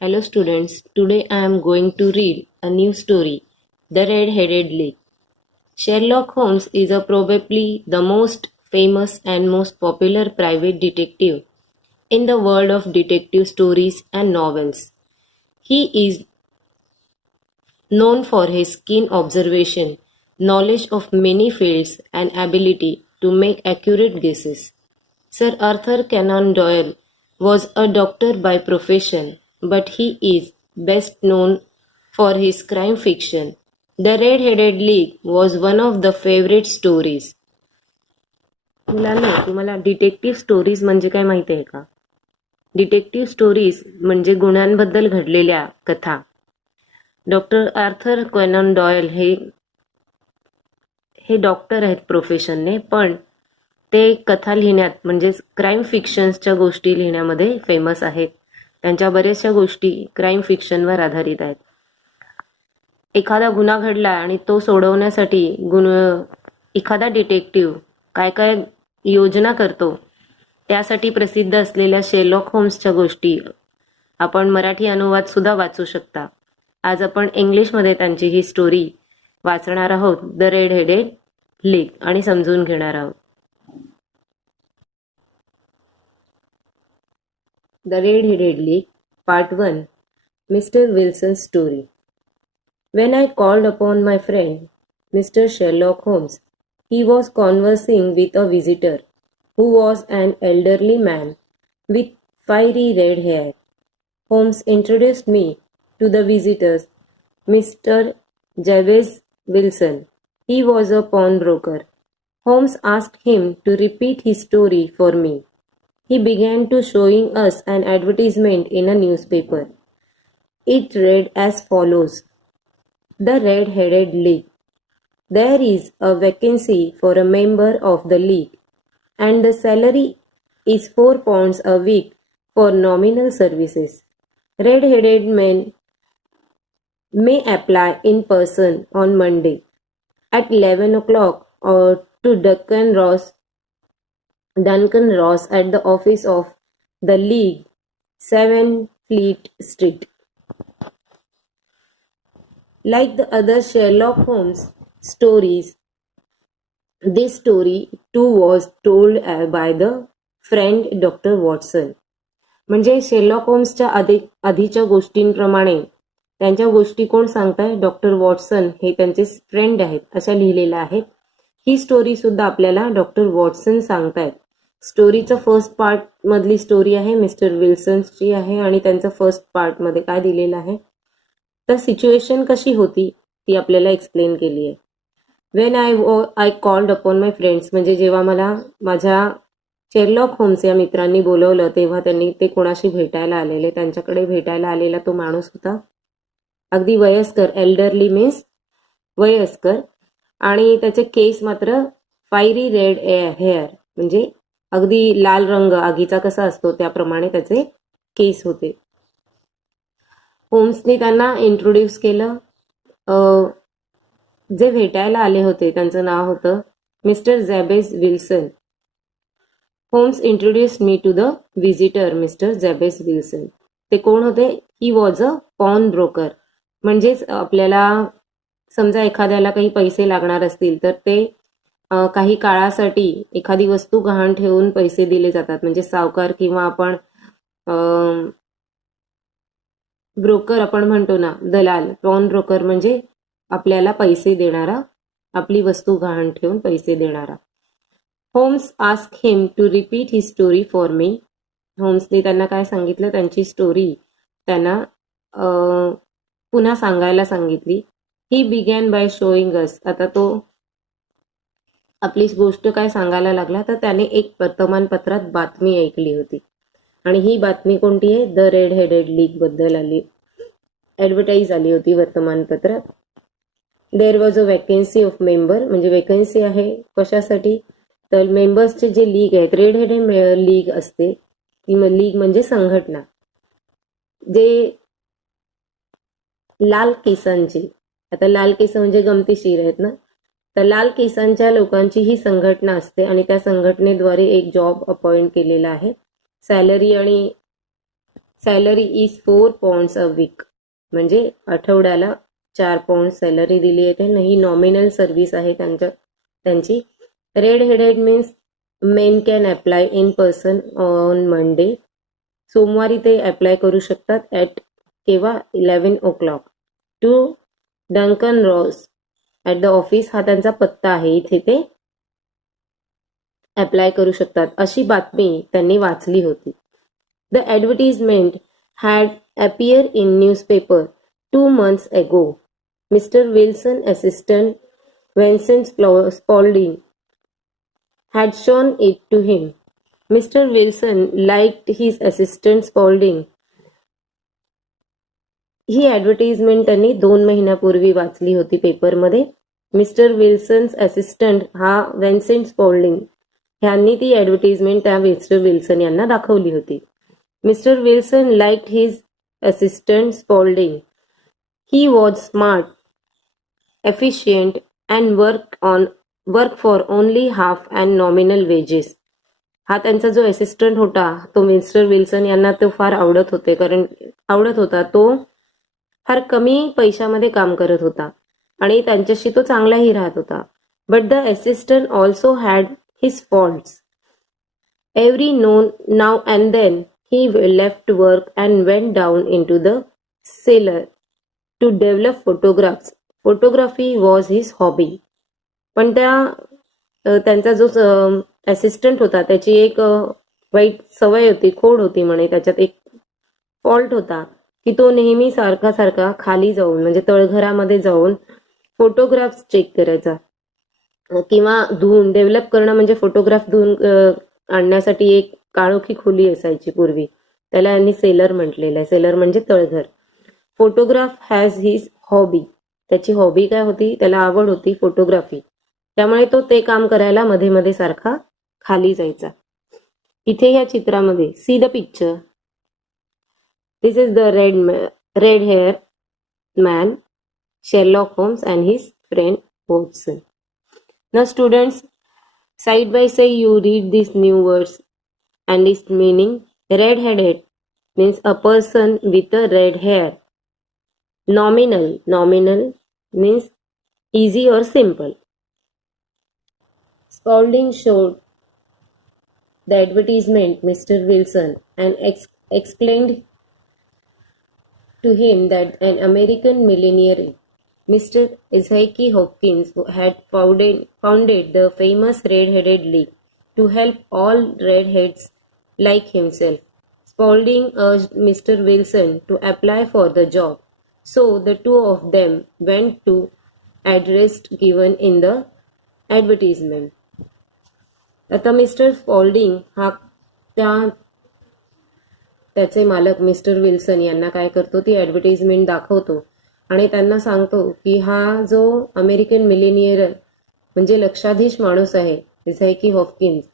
Hello students, today I am going to read a new story, The Red-Headed League. Sherlock Holmes is probably the most famous and most popular private detective in the world of detective stories and novels. He is known for his keen observation, knowledge of many fields, and ability to make accurate guesses. Sir Arthur Conan Doyle was a doctor by profession, but he is best known for his crime fiction. The Red-Headed League was one of the favorite stories. मुलांनो, तुम्हाला detective stories म्हणजे काय माहिती आहे का? Detective stories म्हणजे गुन्ह्यांबद्दल घडलेल्या कथा. डॉक्टर आर्थर कॉनन डॉयल हे डॉक्टर आहेत प्रोफेशनने, पण ते कथा लिहिण्यात म्हणजेच क्राईम फिक्शन्सच्या गोष्टी लिहिण्यामध्ये फेमस आहेत. त्यांच्या बऱ्याचशा गोष्टी क्राईम फिक्शनवर आधारित आहेत. एखादा गुन्हा घडला आणि तो सोडवण्यासाठी एखादा डिटेक्टिव्ह काय काय योजना करतो त्यासाठी प्रसिद्ध असलेल्या शेरलॉक होम्सच्या गोष्टी आपण मराठी अनुवाद सुद्धा वाचू शकता. आज आपण इंग्लिशमध्ये त्यांची ही स्टोरी वाचणार आहोत, द रेड हेडेड लीग, आणि समजून घेणार आहोत. The Red-Headed League, Part 1, Mr. Wilson's Story. When I called upon my friend, Mr. Sherlock Holmes, he was conversing with a visitor who was an elderly man with fiery red hair. Holmes introduced me to the visitors, Mr. Jabez Wilson. He was a pawnbroker. Holmes asked him to repeat his story for me. He began to showing us an advertisement in a newspaper. It read as follows: The Red-Headed League. There is a vacancy for a member of the league, and the salary is £4 a week for nominal services. Red-headed men may apply in person on Monday at 11 o'clock or to Duncan Ross at the office of the League, 7 Fleet Street. Like the other Sherlock Holmes stories, this story too was told by the friend Dr. Watson. म्हणजे Sherlock होम्सच्या आधीच्या गोष्टींप्रमाणे त्यांच्या गोष्टी कोण सांगताय? Doctor Watson हे त्यांचे friend आहेत, अशा लिहिलेल्या आहेत. ही स्टोरी सुद्धा आपल्याला डॉक्टर वॉटसन सांगतायत. स्टोरीचं फर्स्ट पार्ट मधली स्टोरी आहे, मिस्टर विल्सन्सची आहे, आणि त्यांचं फर्स्ट पार्ट मध्ये काय दिलेलं आहे तर सिच्युएशन कशी होती ती आपल्याला एक्सप्लेन केली आहे. When I called upon my friends म्हणजे जेव्हा मला माझ्या शेरलॉक होम्स या मित्रांनी बोलवलं तेव्हा त्यांनी ते कोणाशी भेटायला आलेले. त्यांच्याकडे भेटायला आलेला तो माणूस होता अगदी वयस्कर, एल्डरली मीन्स वयस्कर, आणि त्याचे केस मात्र फायरी रेड हेअर म्हणजे अगदी लाल रंग आगीचा कसा असतो त्याप्रमाणे त्याचे केस होते. होम्सने त्यांना इंट्रोड्यूस केलं. जे भेटायला आले होते त्यांचं नाव होतं mister Jabez Wilson. Holmes introduce me to the visitor mister Jabez Wilson. ते कोण होते? He was a pawn broker. म्हणजेच आपल्याला समजा एखाद्याला काही पैसे लागणार असतील तर ते काही काळासाठी एखादी वस्तू गहाण ठेवून पैसे दिले जातात. म्हणजे सावकार किंवा आपण ब्रोकर आपण म्हणतो ना, दलाल. पॉन ब्रोकर म्हणजे आपल्याला पैसे देणारा, आपली वस्तू गहाण ठेवून पैसे देणारा. Holmes ask him to repeat his story for me. होम्सने त्यांना काय सांगितलं? त्यांची स्टोरी त्यांना पुन्हा सांगायला सांगितली. He began by showing us. आता तो आपली गोष्ट काय सांगायला लागला तर त्याने एक वर्तमानपत्रात बातमी ऐकली होती, आणि ही बातमी कोणती आहे? द रेड हेडेड लीग बद्दल आली, ॲडव्हर्टाईज आली होती वर्तमानपत्रात. There was a vacancy of member, म्हणजे वेकन्सी आहे कशासाठी तर मेंबर्सचे जे लीग आहेत, रेड हेडेड लीग असते ती लीग म्हणजे संघटना, जे लाल केसांची, आता लाल केस म्हणजे गमतीशीर आहेत ना, तर लाल केसांच्या लोकांची ही संघटना असते आणि त्या संघटनेद्वारे एक जॉब अपॉइंट केलेला आहे. Salary is 4 pounds a week. म्हणजे आठवड्याला 4 pounds सॅलरी दिली आहे त्यांना. ही नॉमिनल सर्व्हिस आहे त्यांची. Red headed means main can apply in person on Monday. सोमवारी ते अप्लाय करू शकतात ॲट केव्हा 11 o'clock. टू डंकन रॉस ॲट द ऑफिस, हा त्यांचा पत्ता आहे, इथे ते अप्लाय करू शकतात. अशी बातमी त्यांनी वाचली होती. The advertisement had appeared in newspaper 2 months ago. Mr. Wilson, assistant Vincent Spaulding, had shown it to him. Mr. Wilson liked his assistant Spaulding. ही ॲडव्हर्टिजमेंट त्यांनी 2 महिन्यापूर्वी वाचली होती पेपरमध्ये. मिस्टर विल्सन्स असिस्टंट हा व्हिन्सेंट स्पॉल्डिंग ह्यांनी ती ॲडव्हर्टिजमेंट त्या मिस्टर विल्सन यांना दाखवली होती. Mister Wilson liked his assistant Spaulding. He was smart, efficient and work for only half and nominal wages. हा त्यांचा जो असिस्टंट होता तो मिस्टर विल्सन यांना तो फार आवडत होता. तो फार कमी पैशामध्ये काम करत होता आणि त्यांच्याशी तो चांगलाही राहत होता. But the assistant also had his faults. Every now and then he left work and went down into the cellar to develop photographs. Photography was his hobby. पण त्यांचा जो असिस्टंट होता त्याची एक वाईट सवय होती, खोड होती म्हणे. त्याच्यात एक फॉल्ट होता की तो नेहमी सारखा खाली जाऊन म्हणजे तळघरामध्ये जाऊन फोटोग्राफ्स चेक करायचा किंवा धुवून डेव्हलप करणं. म्हणजे फोटोग्राफ धुवून आणण्यासाठी एक काळोखी खोली असायची पूर्वी, त्याला यांनी सेलर म्हटलेलं आहे. सेलर म्हणजे तळघर. Photograph has his hobby. त्याची हॉबी काय होती, त्याला आवड होती फोटोग्राफी, त्यामुळे तो ते काम करायला मध्ये मध्ये सारखा खाली जायचा. इथे या चित्रामध्ये see the picture. This is the red hair man, Sherlock Holmes and his friend Watson. Now students, side by side you read these new words and its meaning. Red-headed means a person with a red hair. Nominal means easy or simple. Spaulding showed the advertisement Mr. Wilson and explained to him that an American millionaire, Mr. Isaac Hopkins, had founded the famous Red-Headed League to help all redheads like himself. Spaulding urged Mr. Wilson to apply for the job, so the two of them went to address given in the advertisement. आता mister Spalding हा त्याचे मालक mister Wilson यांना काय करतो, ती advertisement दाखवतो आणि त्यांना सांगतो की हा जो अमेरिकन मिलेनियर म्हणजे लक्षाधीश माणूस आहे इझाकी हॉपकिन्स,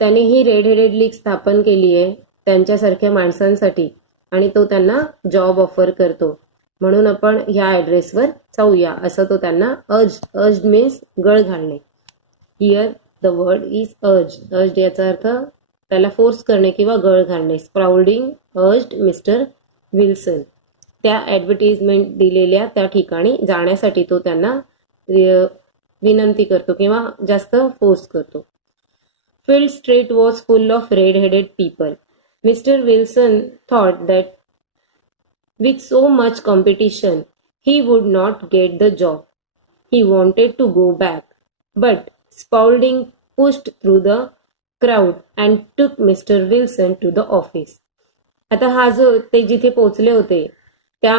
त्याने ही रेड हेडेड लीग स्थापन केली आहे त्यांच्यासारख्या माणसांसाठी आणि तो त्यांना जॉब ऑफर करतो, म्हणून आपण ह्या ॲड्रेसवर जाऊया असं तो त्यांना अर्ज मीन्स गळ घालणे. हिअर द वर्ड इज अर्ज याचा अर्थ त्याला फोर्स करणे किंवा गळ घालणे. स्पाउल्डिंग अर्ज्ड मिस्टर विल्सन. त्या ॲडव्हर्टाइजमेंट दिलेल्या त्या ठिकाणी जाण्यासाठी तो त्यांना विनंती करतो किंवा जास्त फोर्स करतो. Field street was full of red headed people. Mister Wilson thought that with so much competition he would not get the job. He wanted to go back, but Spaulding pushed through the crowd and took Mr. Wilson to the office. आता हा जो ते जिथे पोहोचले होते त्या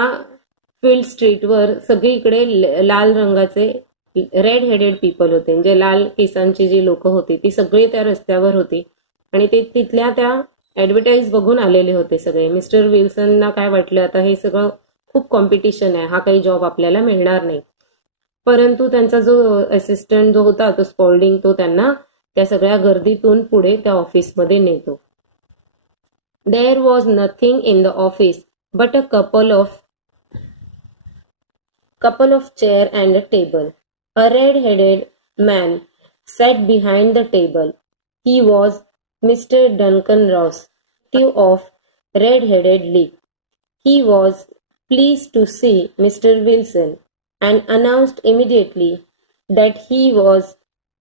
field स्ट्रीटवर सगळीकडे लाल रंगाचे रेड हेडेड पीपल होते, म्हणजे लाल केसांची जी लोक होती ती सगळी त्या रस्त्यावर होती आणि ते तिथल्या त्या ॲडव्हर्टाईज बघून आलेले होते सगळे. मिस्टर विल्सनना काय वाटलं, आता हे सगळं खूप कॉम्पिटिशन आहे, हा काही जॉब आपल्याला मिळणार नाही. परंतु त्यांचा जो असिस्टंट जो होता तो स्पॉल्डिंग, तो त्यांना त्या सगळ्या गर्दीतून पुढे त्या ऑफिसमध्ये नेतो. There was nothing in the office but a couple of chair and a table. A red headed man sat behind the table. He was Mr. Duncan Ross, of red-headed league. He was pleased to see Mr. Wilson and announced immediately that he was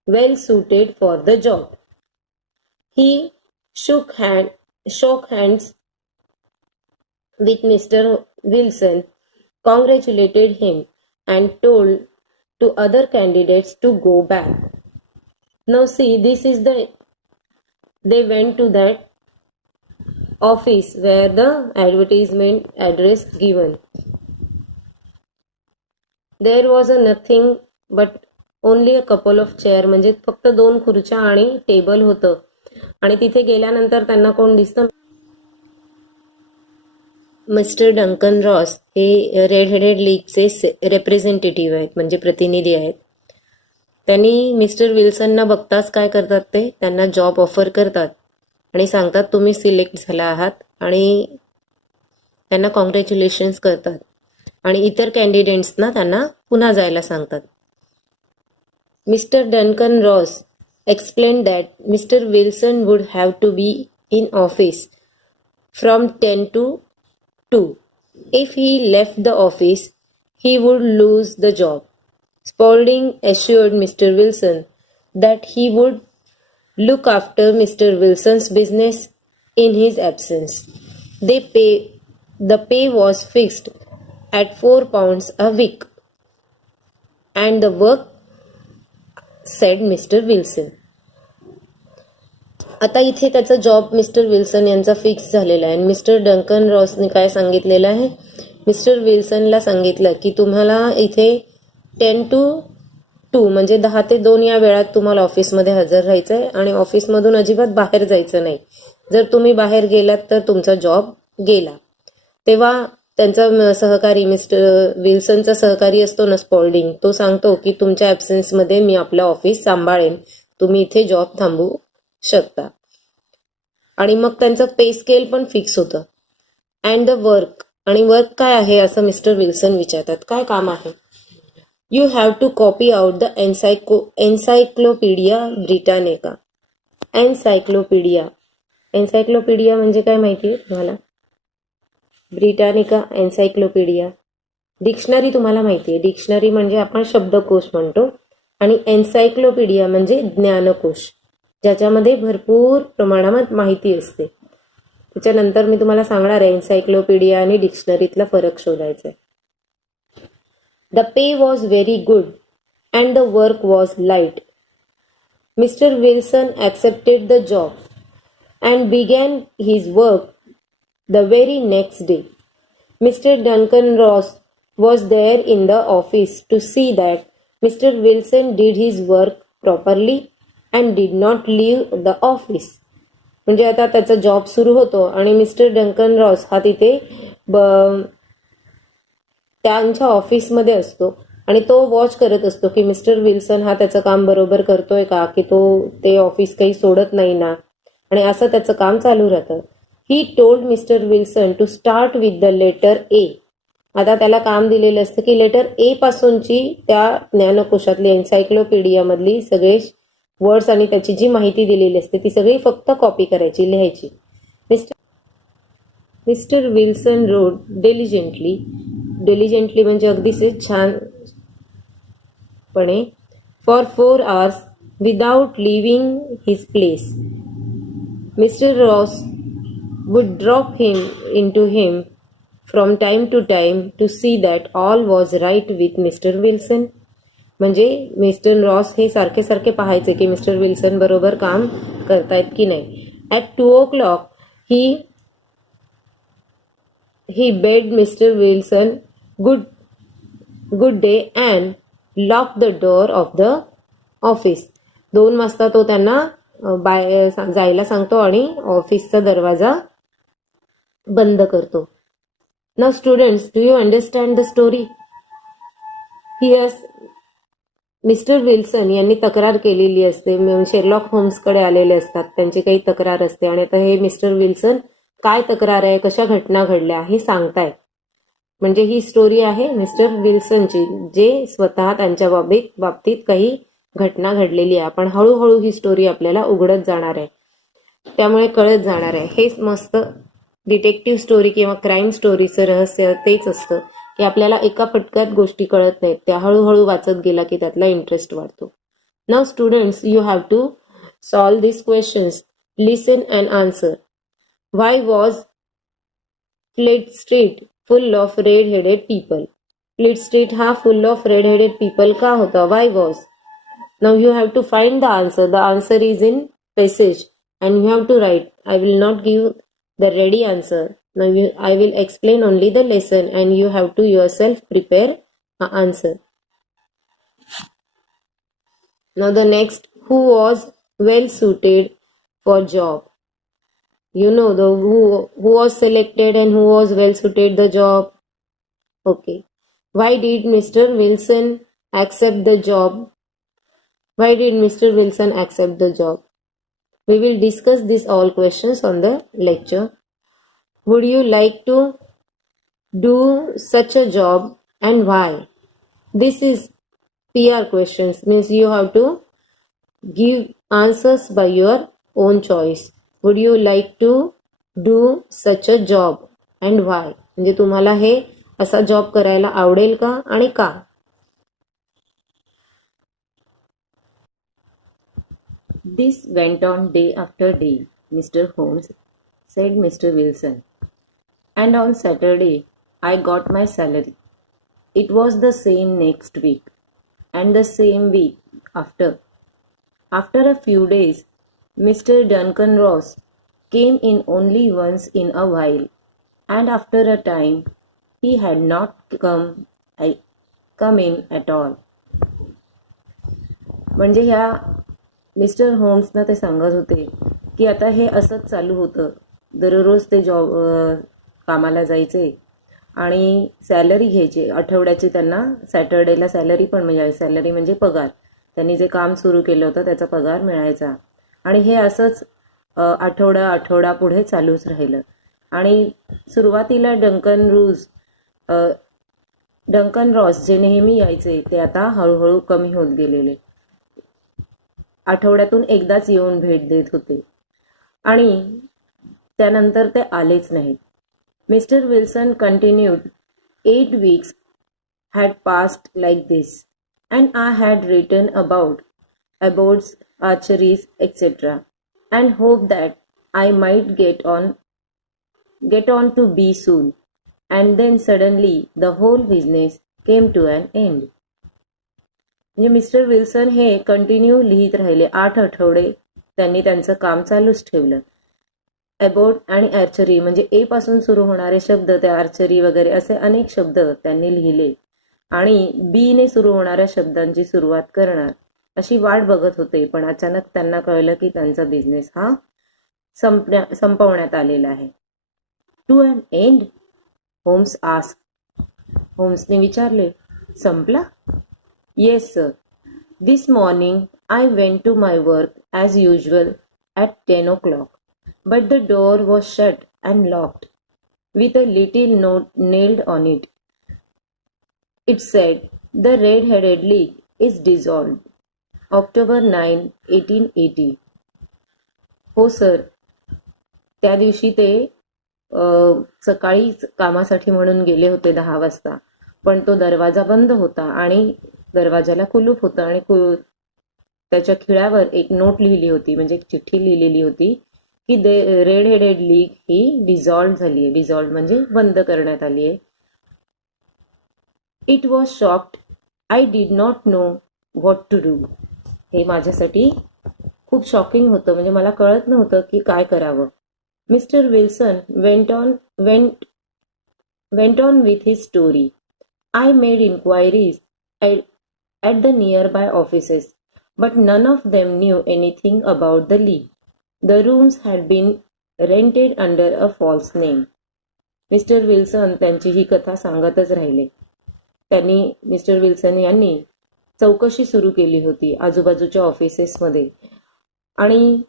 well suited for the job. He shook hands with Mr. Wilson, congratulated him, and told to other candidates to go back. Now see, they went to that office where the advertisement address given. There was a nothing but only a couple of chair, म्हणजे फक्त 2 खुर्च्या आणि table होतं. आणि तिथे गेल्यानंतर त्यांना कोण दिसतं? मिस्टर डंकन रॉस हे रेड हेडेड लीगचे रिप्रेझेंटेटिव्ह आहेत, म्हणजे प्रतिनिधी आहेत. त्यांनी मिस्टर विल्सनना बघताच काय करतात, ते त्यांना जॉब ऑफर करतात आणि सांगतात तुम्ही सिलेक्ट झाला आहात, आणि त्यांना कॉंग्रॅच्युलेशन्स करतात आणि इतर कॅन्डिडेट्सना त्यांना पुन्हा जायला सांगतात. मिस्टर डंकन Ross explained that Mr. Wilson would have to be in office from 10 to 2. If he left the office, he would lose the job. Spaulding assured Mr. Wilson that he would look after Mr. Wilson's business in his absence. The pay was fixed at £4 a week, and the work said Mr. Wilson. आता इथे त्याचा job mister Wilson यांचा fix झालेला आहे. Mister डंकन रॉसने काय सांगितलेलं आहे, मिस्टर विल्सनला सांगितलं की तुम्हाला इथे 10 to 2 म्हणजे 10 ते 2 या वेळात तुम्हाला ऑफिसमध्ये हजर राहायचं आहे आणि ऑफिसमधून अजिबात बाहेर जायचं नाही. जर तुम्ही बाहेर गेलात तर तुमचा जॉब गेला. तेव्हा त्यांचा सहकारी मिस्टर विल्सनचा सहकारी असतो ना स्पॉल्डिंग, तो सांगतो की तुमच्या ॲब्सेन्समध्ये मी आपलं ऑफिस सांभाळेन, तुम्ही इथे जॉब थांबवू शकता. आणि मग त्यांचं पे स्केल पण फिक्स होतं. अँड द वर्क, आणि वर्क काय आहे असं मिस्टर विल्सन विचारतात, काय काम आहे? You have to copy out the encyclopaedia Britannica. Encyclopaedia म्हणजे काय माहिती आहे तुम्हाला? Britannica encyclopaedia. डिक्शनरी तुम्हाला माहिती आहे, डिक्शनरी म्हणजे आपण शब्दकोश म्हणतो, आणि एन्सायक्लोपीडिया म्हणजे ज्ञानकोश, ज्याच्यामध्ये भरपूर प्रमाणात माहिती असते. त्याच्यानंतर मी तुम्हाला सांगणार आहे एन्सायक्लोपीडिया आणि डिक्शनरीतला फरक शोधायचा आहे. The pay was very good and the work was light. Mister Wilson accepted the job and begin his work the very next day. Mr. Duncan Ross was there in the office to see that Mr. Wilson did his work properly and did not leave the office. म्हणजे आता त्याचा job सुरू होतो आणि mister डंकन Ross हा तिथे त्यांच्या ऑफिसमध्ये असतो आणि तो वॉच करत असतो की मिस्टर विल्सन हा त्याचं काम बरोबर करतोय का, की तो ते ऑफिस काही सोडत नाही ना, आणि असं त्याचं काम चालू राहतं. He told Mr. Wilson to start with the letter A. आता त्याला काम दिलेलं असतं की लेटर ए पासूनची त्या ज्ञानकोशातली एन्सायक्लोपीडिया मधली सगळे वर्ड्स आणि त्याची जी माहिती दिलेली असते ती सगळी फक्त कॉपी करायची, लिहायची. मिस्टर विल्सन रोड डिलिजंटली म्हणजे अगदीच छानपणे for 4 hours without living his place. Mister Ross would drop into him from time to time to see that all was right with Mr. Wilson. म्हणजे मिस्टर रॉस हे सारखे सारखे पाहायचे की मिस्टर विल्सन बरोबर काम करतायत की नाही. At 2 o'clock he bade Mr. Wilson good day and locked the door of the office. 2 वाजता तो त्यांना जायला सांगतो आणि ऑफिसचा दरवाजा बंद करतो. Now students, do you understand the story? Here's mister Wilson यांनी तक्रार केलेली असते, शेरलॉक होम्सकडे आलेले असतात, त्यांची काही तक्रार असते, आणि आता हे मिस्टर विल्सन काय तक्रार आहे, कशा घटना घडल्या हे सांगतायत. म्हणजे ही स्टोरी आहे मिस्टर विल्सनची, जे स्वतः त्यांच्या बाबतीत काही घटना घडलेली आहे. आपण हळूहळू ही स्टोरी आपल्याला उघडत जाणार आहे, त्यामुळे कळत जाणार आहे. हे मस्त डिटेक्टिव्ह स्टोरी किंवा क्राईम स्टोरीचं रहस्य तेच असतं की आपल्याला एका फटक्यात गोष्टी कळत नाहीत, त्या हळूहळू वाचत गेला की त्यातला इंटरेस्ट वाढतो. Now students, you have to solve this questions. Listen and answer. Why was Fleet Street full of red headed people? Fleet Street हा full of red headed people का होता? Why was? Now you have to find the answer. The answer is in passage and you have to write. I will not give the ready answer. Now I will explain only the lesson and you have to yourself prepare an answer. Now the next, who was well suited for job? You know the who was selected and who was well suited the job. Okay. Why did Mr. Wilson accept the job? Why did Mr. Wilson accept the job? We will discuss these all questions on the lecture. Would you like to do such a job and why? This is PR questions, means you have to give answers by your own choice. Would you like to do such a job and why? म्हणजे तुम्हाला हे असा job करायला आवडेल का आणि का? This went on day after day, Mr. Holmes, said Mr. Wilson. And on Saturday, I got my salary. It was the same next week, and the same week after. After a few days, Mr. Duncan Ross came in only once in a while, and after a time, he had not come in at all. म्हणजे ह्या mister होम्सना ते सांगत होते की आता हे असंच चालू होतं. दररोज ते कामाला जायचे आणि सॅलरी घ्यायचे. आठवड्याची त्यांना सॅटर्डेला सॅलरी पण म्हणजे सॅलरी म्हणजे पगार. त्यांनी जे काम सुरू केलं होतं त्याचा पगार मिळायचा. आणि हे असंच आठवडा पुढे चालूच राहिलं. आणि सुरुवातीला डंकन रॉस जे नेहमी यायचे ते आता हळूहळू कमी होत गेलेले. आठवड्यातून एकदाच येऊन भेट देत होते आणि त्यानंतर ते आलेच नाहीत. Mister Wilson continued, 8 weeks had passed like this, and I had written about abodes, archeries, etc., and hoped that I might get on to B soon, and then suddenly the whole business came to an end. म्हणजे mister Wilson हे continue लिहित राहिले. 8 आठवडे त्यांनी त्यांचं काम चालूच ठेवलं. अबोट आणि आर्चरी म्हणजे ए पासून सुरू होणारे शब्द, त्या आर्चरी वगैरे असे अनेक शब्द त्यांनी लिहिले आणि बी ने सुरू होणाऱ्या शब्दांची सुरुवात करणार अशी वाट बघत होते. पण अचानक त्यांना कळलं की त्यांचा बिझनेस हा संपवण्यात आलेला आहे. To an end? Holmes asked. होम्सने विचारले, संपला? Yes, sir. This morning I went to my work as usual at 10 o'clock, but the door was shut and locked, with a little note nailed on it. It said, "The Red-Headed League is dissolved. October 9, 1880." हो sir, त्या दिवशी ते सकाळी कामासाठी म्हणून गेले होते 10 वाजता, पण तो दरवाजा बंद होता आणि दरवाजाला कुलूप होतं आणि त्याच्या खिळ्यावर एक नोट लिहिली होती, म्हणजे एक चिठ्ठी लिहिलेली होती की रेड हेडेड लीग ही डिझॉल्व्ह झाली आहे. डिझॉल्व्ह म्हणजे बंद करण्यात आली आहे. It was shocked. I did not know what to do. हे माझ्यासाठी खूप शॉकिंग होतं, म्हणजे मला कळत नव्हतं की काय करावं. Mister Wilson went on with his story. I made inquiries at the nearby offices, but none of them knew anything about the league. The rooms had been rented under a false name. Mister Wilson त्यांची ही कथा सांगतच राहिले. Mister Wilson यांनी चौकशी सुरू केली होती आजूबाजूच्या ऑफिसेसमध्ये, आणि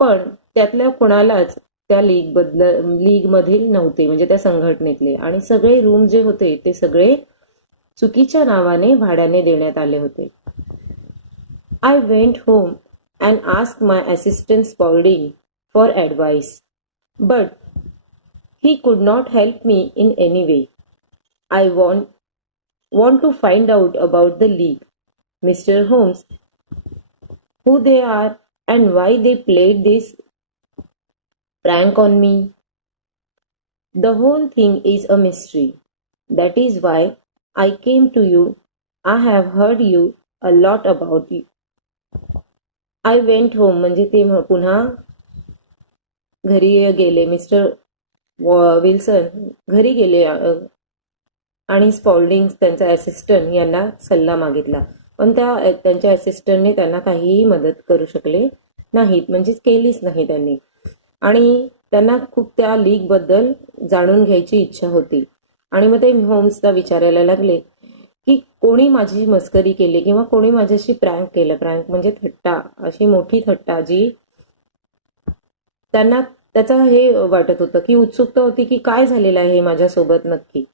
पण त्यातल्या कोणालाच त्या लीग मधील नव्हते, म्हणजे त्या संघटनेतले, आणि सगळे रूम जे होते ते सगळे चुकीच्या नावाने भाड्याने देण्यात आले होते. I went home and asked my assistant Spaulding for advice, but He could not help me in any way. I want to find out about the league, Mr. Holmes, who they are and why they played this prank on me. The whole thing is a mystery. That is why I came to you. I have heard you a lot about it. I went home म्हणजे ते पुन्हा घरी गेले. Mister Wilson घरी गेले आणि Spalding त्यांचा assistant यांना सल्ला मागितला. पण त्यांच्या असिस्टंटने त्यांना काहीही मदत करू शकले नाहीत, म्हणजेच केलीच नाही त्यांनी. आणि त्यांना खूप त्या लीग बद्दल जाणून घ्यायची इच्छा होती. आणि मग ते होम्सला विचारायला लागले की कोणी माझी मस्करी केली किंवा कोणी माझ्याशी प्रँक केलं. प्रँक म्हणजे थट्टा, अशी मोठी थट्टा जी त्यांना त्याचा हे वाटत होतं की उत्सुकता होती की काय झालेलं आहे माझ्यासोबत नक्की.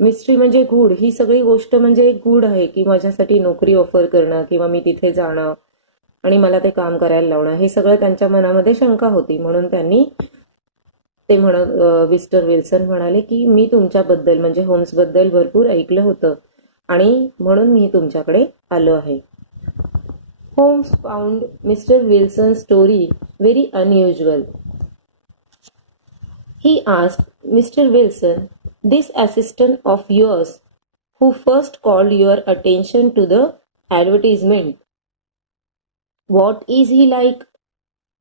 मिस्ट्री म्हणजे गूढ, ही सगळी गोष्ट म्हणजे एक गूढ आहे की माझ्यासाठी नोकरी ऑफर करणं किंवा मी तिथे जाणं आणि मला ते काम करायला लावणं, हे सगळं त्यांच्या मनामध्ये शंका होती. म्हणून त्यांनी ते मिस्टर विल्सन म्हणाले की मी तुमच्याबद्दल म्हणजे होम्सबद्दल भरपूर ऐकलं होतं आणि म्हणून मी तुमच्याकडे आलो आहे. Holmes found mister Wilson story very unusual. He asked, Mr. Wilson, this assistant of yours who first called your attention to the advertisement, what is he like?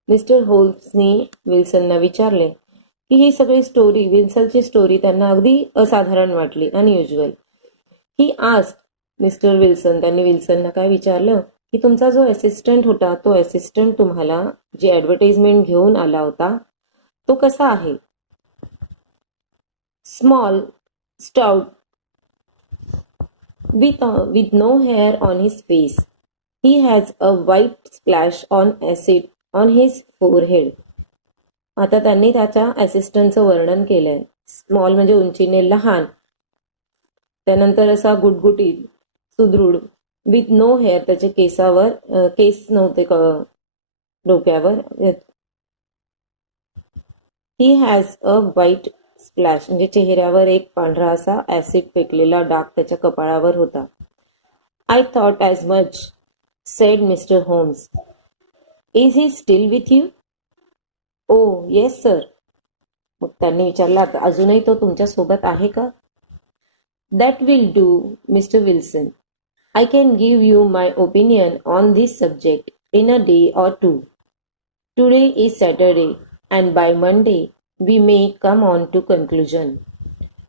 Mister होल्म्सने विल्सनना विचारले की ही सगळी स्टोरी, विल्सनची स्टोरी त्यांना अगदी असाधारण वाटली, unusual. He asked mister Wilson, त्यांनी विल्सनना काय विचारलं की तुमचा जो असिस्टंट होता, तो असिस्टंट तुम्हाला जी ॲडव्हर्टाइजमेंट घेऊन आला होता तो कसा आहे? Small, stout, with no hair on his face. He has a white splash on acid on his forehead. आता त्यांनी त्याच्या असिस्टंटचं वर्णन केलंय. स्मॉल म्हणजे उंचीने लहान, त्यानंतर असा गुटगुटीत, सुदृढ, विथ नो हेअर, त्याच्या केसावर केस नव्हते डोक्यावर. He has a white splash म्हणजे चेहऱ्यावर एक पांढरा असा ऍसिड फेकलेला डाग त्याच्या कपाळावर होता. I thought as much, said mister Holmes. Is he still with you? Oh yes sir. मग त्यांनी विचारला, अजूनही तो तुमच्या सोबत आहे का? That will do mister Wilson. I can give you my opinion on this subject in a day or two. Today is Saturday and by Monday we may come on to conclusion.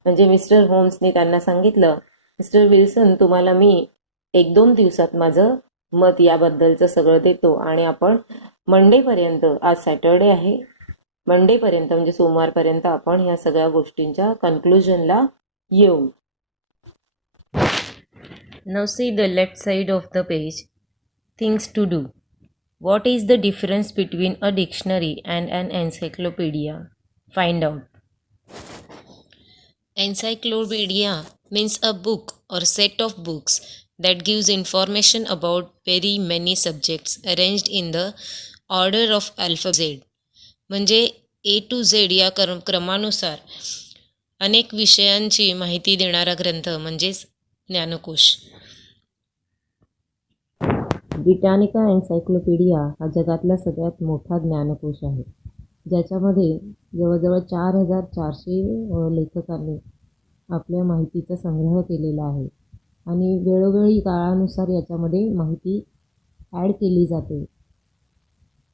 म्हणजे mister होम्सने त्यांना सांगितलं, mister Wilson, तुम्हाला मी 1-2 दिवसात माझं मत याबद्दलचं सगळं देतो आणि आपण मंडेपर्यंत, आज सॅटरडे आहे, मंडेपर्यंत म्हणजे सोमवारपर्यंत आपण ह्या सगळ्या गोष्टींच्या कन्क्लुजनला येऊ. Now see the left side of the page. Things to do. What is the difference between a dictionary and an encyclopedia? Find out. Encyclopedia means a book or set of books that gives information about very many subjects arranged in the order of alphabet Z. म्हणजे A to Z या क्रमानुसार अनेक विषयांची माहिती देणारा ग्रंथ म्हणजेच ज्ञानकोश. Britannica encyclopaedia हा जगातला सगळ्यात मोठा ज्ञानकोश आहे, ज्याच्यामध्ये जवळजवळ 4400 लेखकांनी आपल्या माहितीचा संग्रह केलेला आहे आणि वेळोवेळी काळानुसार याच्यामध्ये माहिती ॲड केली जाते.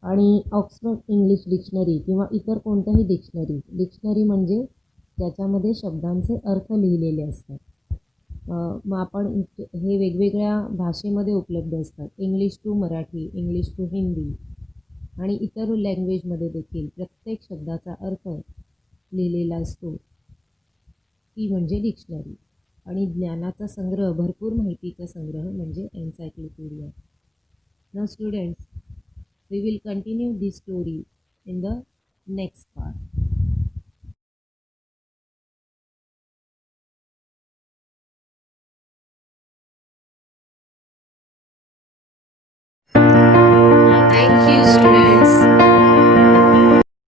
आणि ऑक्सफर्ड इंग्लिश डिक्शनरी किंवा इतर कोणत्याही डिक्शनरी म्हणजे त्याच्यामध्ये शब्दांचे अर्थ लिहिलेले असतात. मग आपण हे वेगवेगळ्या भाषेमध्ये उपलब्ध असतात. English to Marathi, English to Hindi आणि इतर लँग्वेजमध्ये देखील प्रत्येक शब्दाचा अर्थ लिहिलेला असतो. ती म्हणजे डिक्शनरी. आणि ज्ञानाचा संग्रह, भरपूर माहितीचा संग्रह म्हणजे encyclopaedia. Now students, we will continue this story in the next part.